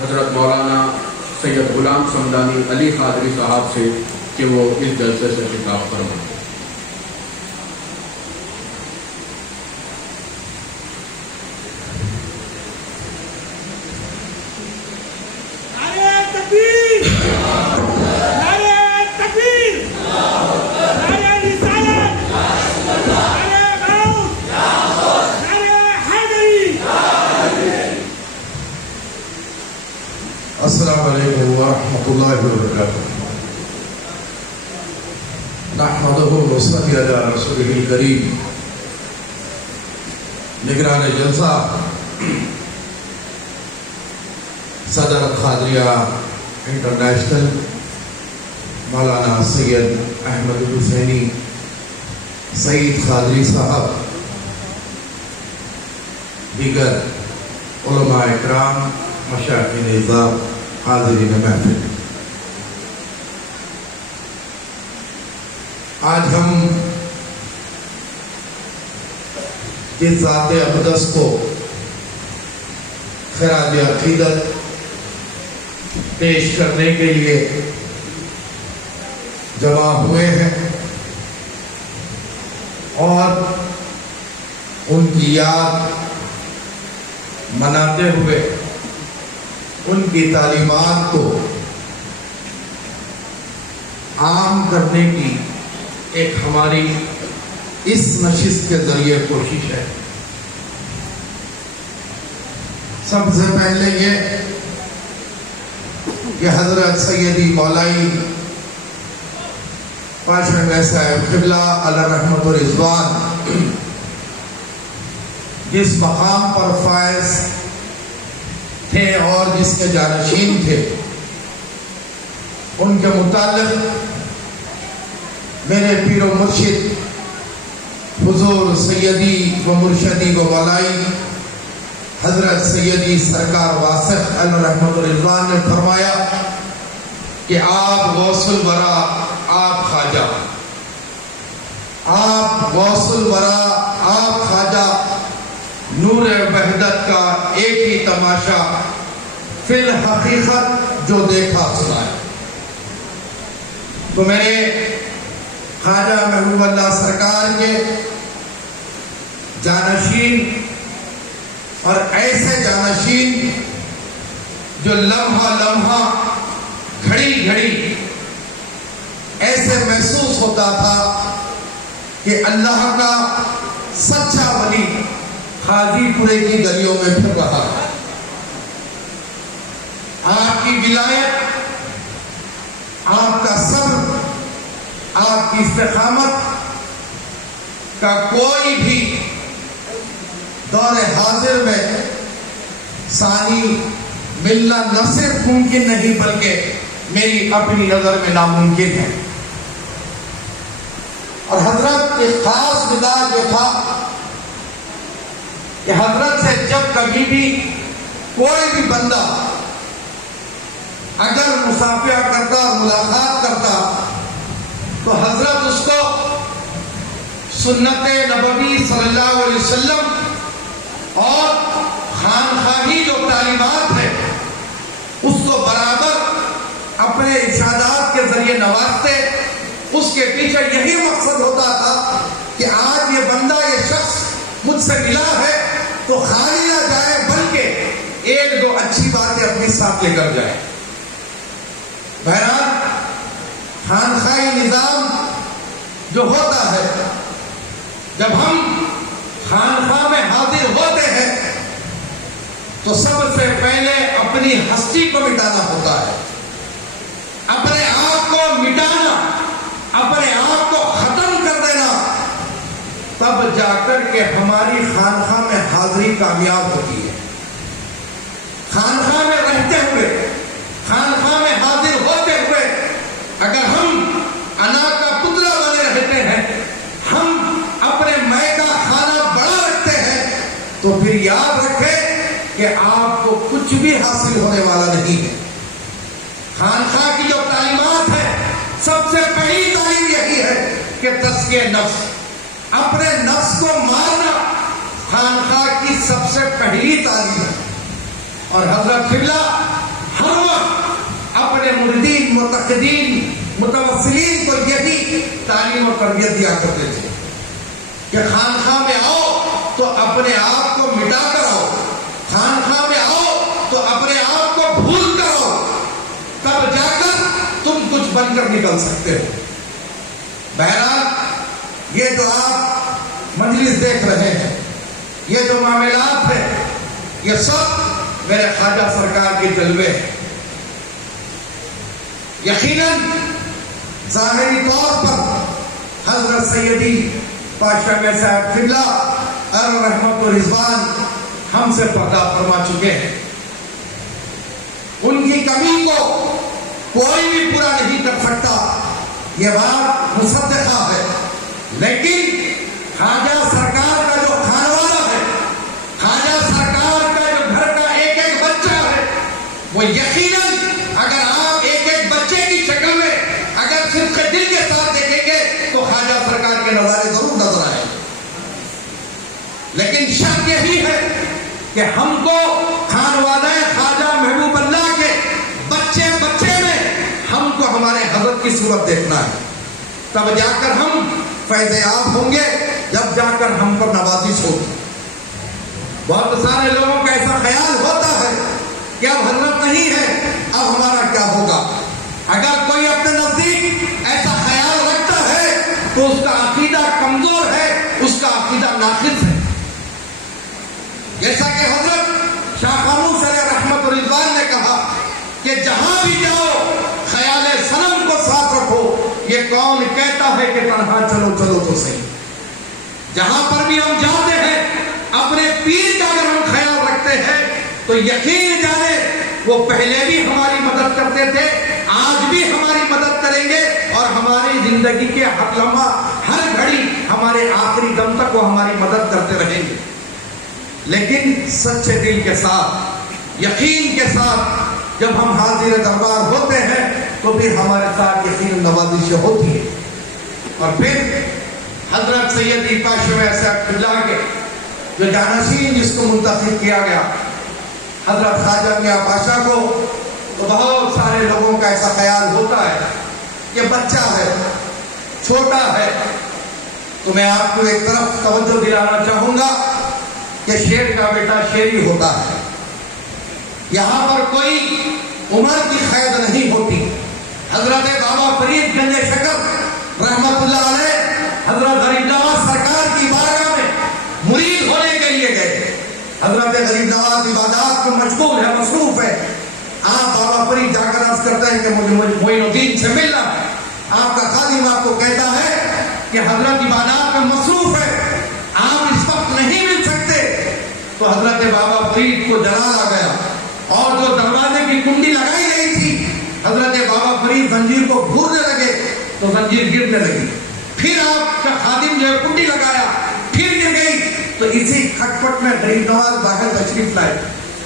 حضرت مولانا سید غلام سمدانی علی قادری صاحب سے کہ وہ اس جلسے سے خطاب فرمائیں۔ السلام علیکم ورحمۃ اللہ وبرکاتہ۔ نحمدہ ونصلی علی رسولہ الکریم۔ نگران جلسہ صدر قادریہ انٹرنیشنل مولانا سید احمد الحسینی سعید قادری صاحب، دیگر علماء اکرام، مشائخ نظام، حاضرین محفل، آج ہم جس ذات اقدس کو خراج عقیدت پیش کرنے کے لیے جمع ہوئے ہیں اور ان کی یاد مناتے ہوئے ان کی تعلیمات کو عام کرنے کی ایک ہماری اس نشست کے ذریعے کوشش ہے۔ سب سے پہلے یہ کہ حضرت سیدی مولائی پاشا صاحب قبلہ علی رحمت و رضوان جس مقام پر فائز تھے اور جس کے جانشین تھے، ان کے متعلق میرے پیر و مرشد حضور سیدی و مرشدی و مولائی حضرت سیدی سرکار واسق علیہ رحمت رضوان نے فرمایا کہ آپ غوث الورا، آپ خواجہ، آپ غوث الورا، آپ خواجہ، نور وحدت کا ایک ہی تماشا، فی الحقیقت جو دیکھا سنا ہے۔ تو میرے خواجہ محبوب اللہ سرکار کے جانشین اور ایسے جانشین جو لمحہ لمحہ، گھڑی گھڑی ایسے محسوس ہوتا تھا کہ اللہ کا سچا ولی خاجی پورے کی گلیوں میں پھر رہا ہے۔ آپ کی ولایت، آپ کا صبر، آپ کی استقامت کا کوئی بھی دور حاضر میں ثانی ملنا نہ صرف ممکن نہیں بلکہ میری اپنی نظر میں ناممکن ہے۔ اور حضرت ایک خاص مزاج جو تھا کہ حضرت سے جب کبھی بھی کوئی بھی بندہ اگر مصافحہ کرتا اور ملاقات کرتا تو حضرت اس کو سنت نبوی صلی اللہ علیہ وسلم اور خانخواہی جو تعلیمات ہے اس کو برابر اپنے ارشادات کے ذریعے نوازتے۔ اس کے پیچھے یہی مقصد ہوتا تھا کہ آج یہ بندہ، یہ شخص مجھ سے ملا ہے تو خالی نہ جائے بلکہ ایک دو اچھی باتیں اپنے ساتھ لے کر جائے۔ بہرحال خانخواہی نظام جو ہوتا ہے، جب ہم خانخواہ میں حاضر ہوتے ہیں تو سب سے پہلے اپنی ہستی کو مٹانا ہوتا ہے، اپنے آپ کو مٹانا، اپنے آپ کو ختم کر دینا، تب جا کر کے ہماری خانخواہ میں حاضری کامیاب ہوتی ہے۔ خانخواہ میں رہتے ہوئے، خانخواہ میں حاضر ہوتے ہوئے اگر ہم انا کا پتلا بنے رہتے ہیں، ہم اپنے میں کا کھانا بڑا رکھتے ہیں، تو پھر یاد رکھیں کہ آپ کو کچھ بھی حاصل ہونے والا نہیں ہے۔ خانخواہ کی جو تعلیمات ہے، سب سے پہلی تعلیم یہی ہے کہ تزکیہ نفس، اپنے نفس کو مارنا خانخواہ کی سب سے پہلی تعلیم ہے۔ اور حضرت قبلہ مریدین، متقدین، متوسلین کو یہی تعلیم اور تربیت دیا کرتے تھے کہ خانقاہ میں آؤ تو اپنے آپ کو مٹا کر آؤ، خانقاہ میں آؤ تو اپنے آپ کو بھول کر آؤ، تب جا کر تم کچھ بن کر نکل سکتے ہو۔ بہرحال یہ جو آپ مجلس دیکھ رہے ہیں، یہ جو معاملات ہیں، یہ سب میرے خواجہ سرکار کے جلوے ہیں۔ یقیناً ظاہری طور پر حضرت سیدی پاشا میں صاحب قبلہ اور رحمت و رضوان ہم سے پردہ فرما چکے ہیں، ان کی کمی کو کوئی بھی پورا نہیں کر سکتا، یہ بات مصدقہ ہے۔ لیکن خواجہ سرکار کا جو خانوادہ ہے، خواجہ سرکار کا جو گھر کا ایک ایک بچہ ہے، وہ یقیناً اگر آپ ایک ایک بچے کی شکل میں اگر صدق دل کے ساتھ دیکھیں گے تو خواجہ سرکار کے نظارے ضرور نظر آئیں گے۔ لیکن شرط یہی ہے کہ ہم کو خانوادہ خواجہ محبوب اللہ کے بچے بچے میں ہم کو ہمارے حضرت کی صورت دیکھنا ہے، تب جا کر ہم فیض یاب ہوں گے، جب جا کر ہم پر نوازش ہوگی۔ بہت سارے لوگوں کا ایسا خیال ہوتا ہے کہ اب حضرت نہیں ہے، اب ہمارا کیا ہوگا؟ اگر کوئی اپنے نزدیک ایسا خیال رکھتا ہے تو اس کا عقیدہ کمزور ہے، اس کا عقیدہ ناقص ہے۔ جیسا کہ حضرت شاہ خاموش علیہ رحمت و رضوان نے کہا کہ جہاں بھی جاؤ خیال صنم کو ساتھ رکھو، یہ کون کہتا ہے کہ تنہا چلو چلو تو صحیح۔ جہاں پر بھی ہم جاتے ہیں اپنے پیر کا اگر ہم خیال رکھتے ہیں تو یقین جانے وہ پہلے بھی ہماری مدد کرتے تھے، آج بھی ہماری مدد کریں گے، اور ہماری زندگی کے ہر لمحہ ہر گھڑی ہمارے آخری دم تک وہ ہماری مدد کرتے رہیں گے۔ لیکن سچے دل کے ساتھ، یقین کے ساتھ جب ہم حاضر دربار ہوتے ہیں تو پھر ہمارے ساتھ یقین نوازشیں ہوتی ہے۔ اور پھر حضرت سیدی پاشا میں صاحب قبلہ کے جو جانشین جس کو منتخب کیا گیا حضرت خواجہ میاں پاشا کو، تو بہت سارے لوگوں کا ایسا خیال ہوتا ہے کہ بچہ ہے، چھوٹا ہے۔ تو میں آپ کو ایک طرف توجہ دلانا چاہوں گا کہ شیر کا بیٹا شیر ہی ہوتا ہے، یہاں پر کوئی عمر کی قید نہیں ہوتی۔ حضرت بابا فرید گنج شکر رحمت اللہ علیہ حضرت غریب نواز سرکار کی بارگاہ میں مرید ہونے کے لیے گئے۔ حضرت غریب نواز عبادات میں مشغول ہے، مصروف ہے۔ آپ بابا فرید جا کر عرض کرتے ہیں کہ مجھے معین الدین سے ملنا ہے۔ آپ کا خادم آپ کو کہتا ہے کہ حضرت عبادات میں مصروف ہے، آپ اس وقت نہیں مل سکتے۔ تو حضرت بابا فرید کو جلال آ گیا، اور جو دروازے کی کنڈی لگائی گئی تھی حضرت بابا فرید زنجیر کو گھورنے لگے تو زنجیر گرنے لگی۔ پھر آپ کا خادم جو ہے کنڈی لگایا، پھر گر گئی۔ تو اسی کھٹپٹ میں غریب نواز باہر تشریف لائے،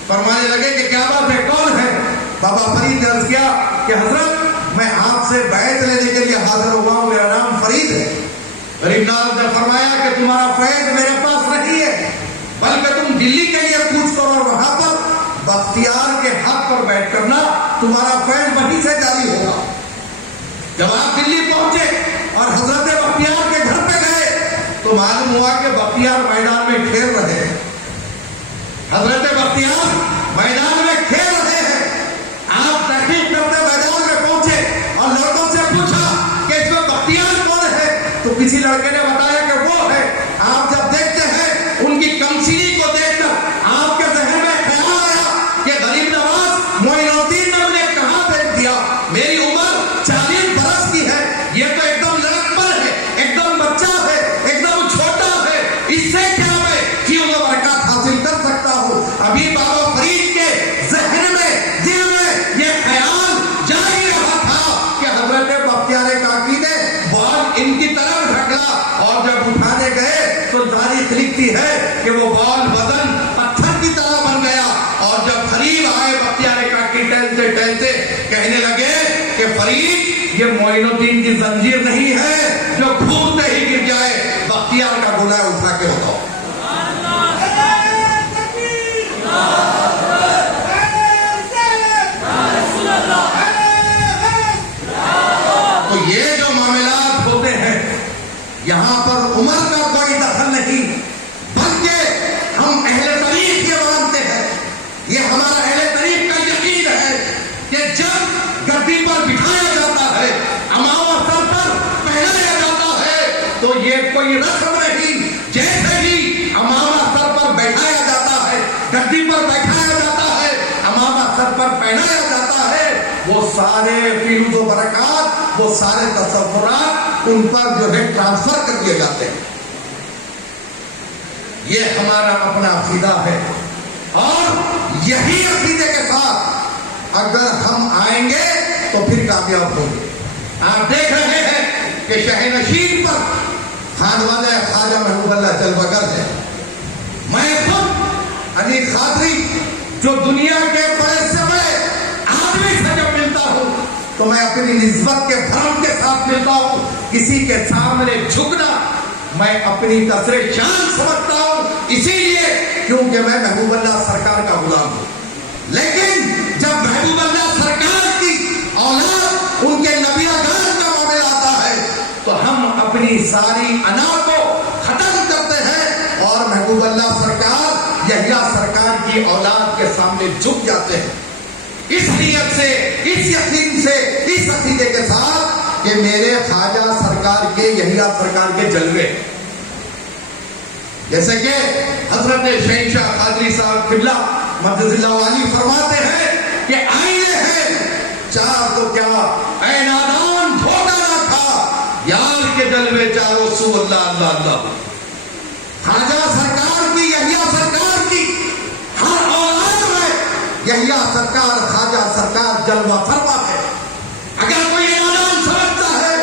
فرمانے لگے کہ کیا بات ہے، کون ہے؟ بابا فرید نے عرض کیا کہ حضرت میں آپ سے بیعت لینے کے لیے حاضر ہوا ہوں، میرا نام فرید ہے۔ غریب نواز نے فرمایا کہ تمہارا فیض میرے پاس نہیں ہے، بلکہ تم دلی کے لیے کوچ کرو، اور وہاں پر بختیار کے حق پر بیٹھ کرنا، تمہارا فیض وہیں سے جاری ہوگا۔ جب آپ دلی پہنچے اور حضرت بختیار کے گھر پہ گئے تو معلوم ہوا کہ بختیار میدان میں کھیل رہے ہیں، حضرت بختیار میدان میں کھیل رہے ہیں۔ آپ تحقیق کرتے میدان میں پہنچے اور لڑکوں سے پوچھا کہ اس میں بختیار کون ہے؟ تو کسی لڑکے نے بتایا کہ وہ ہے۔ آپ جب دیکھتے ہیں ان کی کمسینی کو دیکھ کر آپ کے ذہن میں خیال آیا کہ غریب نواز معین الدین نے مجھے کہاں بھیج دیا، میری عمر 40 برس کی ہے، یہ تو ایک دم لڑکپن ہے، ایک دم بچہ ہے، ایک دم چھوٹا ہے، اس سے کیا میں چیزوں و برکات حاصل کر سکتا ہوں؟ ابھی بابا فرید کے ذہن میں، دل میں یہ خیال جا ہی رہا تھا کہ حضرت بختیار کاکی نے بال ان کی طرف ڈھکلا، اور جب اٹھانے گئے تو تاریخ لکھتی ہے کہ وہ بال وزن پتھر کی طرح بن گیا، اور جب قریب آئے بختیار کاکی ٹہلتے ٹہلتے کہنے لگے کہ فرید یہ معین الدین کی زنجیر نہیں ہے جو گھومتے ہی گر جائے، بختیار کا گناہ اٹھا کے بتاؤ۔ کوئی رسم نہیں. جیسے ہی امامہ سر پر بیٹھایا جاتا ہے, گدی پر بیٹھایا جاتا ہے, امامہ سر پر پہنایا جاتا ہے, وہ سارے فیوز و برکات, وہ سارے تصورات ان پر جو ہے ٹرانسفر کر دیے جاتے ہیں. یہ ہمارا اپنا عقیدہ ہے, اور یہی عقیدے کے ساتھ اگر ہم آئیں گے تو پھر کامیاب ہوں گے. آپ دیکھ رہے ہیں کہ شہ نشین پر خانوادہ خواجہ محبوب اللہ جلوہ گر ہے. میں خود انیل قادری جو دنیا کے بڑے سے بڑے آدمی سے جب ملتا ہوں تو میں اپنی نسبت کے بھرم کے ساتھ ملتا ہوں. کسی کے سامنے جھکنا میں اپنی قدر شان سمجھتا ہوں, اسی لیے کیونکہ میں محبوب اللہ سرکار کا غلام ہوں. لیکن جب محبوب اللہ سرکار کی اولاد ان کے نبی اگان کا معاملہ آتا ہے تو ہم اپنی ساری انا کو ختم کرتے ہیں اور محبوب اللہ سرکار یحییٰ سرکار کی اولاد کے سامنے جھک جاتے ہیں. اس نیت سے, اس یقین سے, اس عقیدے کے ساتھ کہ میرے خواجہ سرکار کے, یحییٰ سرکار کے جلوے, جیسے کہ حضرت شہنشاہ قادری صاحب قبلہ مدد اللہ علی فرماتے ہیں کہ آئینے ہیں چار تو کیا اے نادان دھوکہ نہ کھا, یار کے جلوے چاروں سو اللہ اللہ اللہ. خواجہ سرکار کی, یحییٰ سرکار کی ہر اولاد میں یحییٰ سرکار, خواجہ سرکار جلوہ فرما ہے. اگر کوئی نادان سمجھتا ہے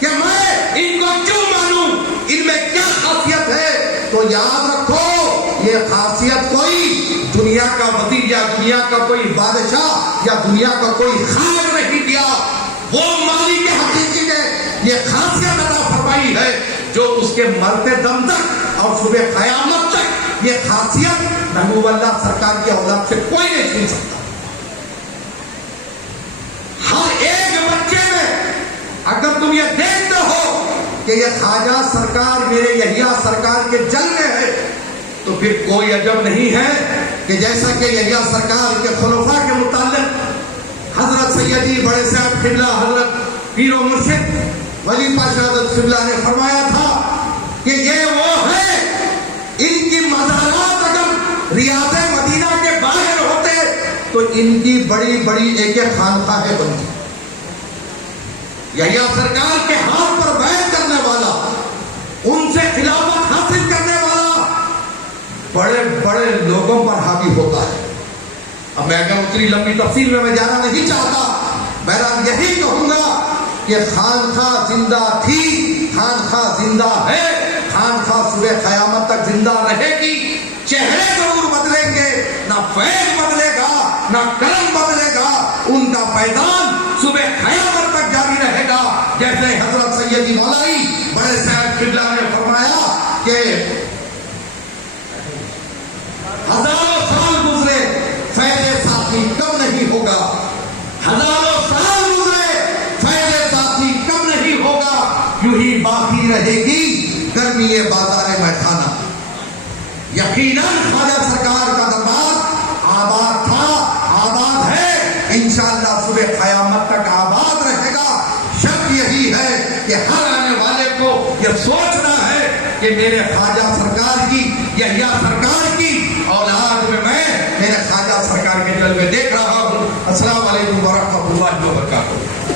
کہ میں ان کو کیوں مانوں, ان میں کیا خاصیت ہے, تو یاد رکھو یہ خاصیت کوئی دنیا کا وزیر یا دنیا کا کوئی بادشاہ یا دنیا کا کوئی خالق نہیں دیا. وہ مالک حقیقی نے یہ خاصیت عطا فرمائی ہے جو اس کے مرتے دم تک اور صبح قیامت تک یہ خاصیت محبوب اللہ سرکار کی اولاد سے کوئی نہیں چھین سکتا. ہر ایک بچے میں اگر تم یہ دیکھتے ہو کہ یہ خواجہ سرکار میرے یحییٰ سرکار کے جلوے ہیں تو پھر کوئی عجب نہیں ہے کہ جیسا کہ یحییٰ سرکار کے خلفاء کے متعلق حضرت سیدی بڑے صاحب قبلہ حضرت پیر و مرشد ولی پاشا قبلہ نے فرمایا تھا کہ یہ وہ ہے, ان کی مزارات اگر ریاض مدینہ کے باہر ہوتے تو ان کی بڑی بڑی ایک خانقاہیں بنتی. یحییٰ سرکار کے ہاتھ پر بیعت کرنے والا, ان سے خلافت حاصل کرنے والا بڑے بڑے لوگوں پر حاوی ہوتا ہے. اب میں اگر اتنی لمبی تفصیل میں جانا نہیں چاہتا, بہرحال یہی کہوں گا کہ خانقاہ زندہ تھی, خانقاہ زندہ ہے, خانقاہ صبح قیامت تک زندہ رہے گی. چہرے ضرور بدلیں گے, نہ فیض بدلے گا, نہ کرم بدلے گا, ان کا پیدان صبح قیامت تک جاری رہے گا. جیسے حضرت سیدی مولائی بڑے صاحب قبلہ نے فرمایا کہ ہزاروں سال گزرے فیض ساتھی کم نہیں ہوگا, ہزاروں سال گزرے فیض ساتھی کم نہیں ہوگا, یوں ہی باقی رہے گی گرمی بازار میخانہ. یقیناً خواجہ سرکار کا دربار آباد تھا, آباد ہے, انشاءاللہ صبح قیامت تک آباد رہے گا. شرط یہی ہے کہ ہر آنے والے کو یہ سوچنا ہے کہ میرے خواجہ سرکار کی, یحییٰ سرکار کی اولاد میں میرے خواجہ سرکار کے جلوے دیکھ رہا ہوں. السلام علیکم ورحمۃ اللہ وبرکاتہ.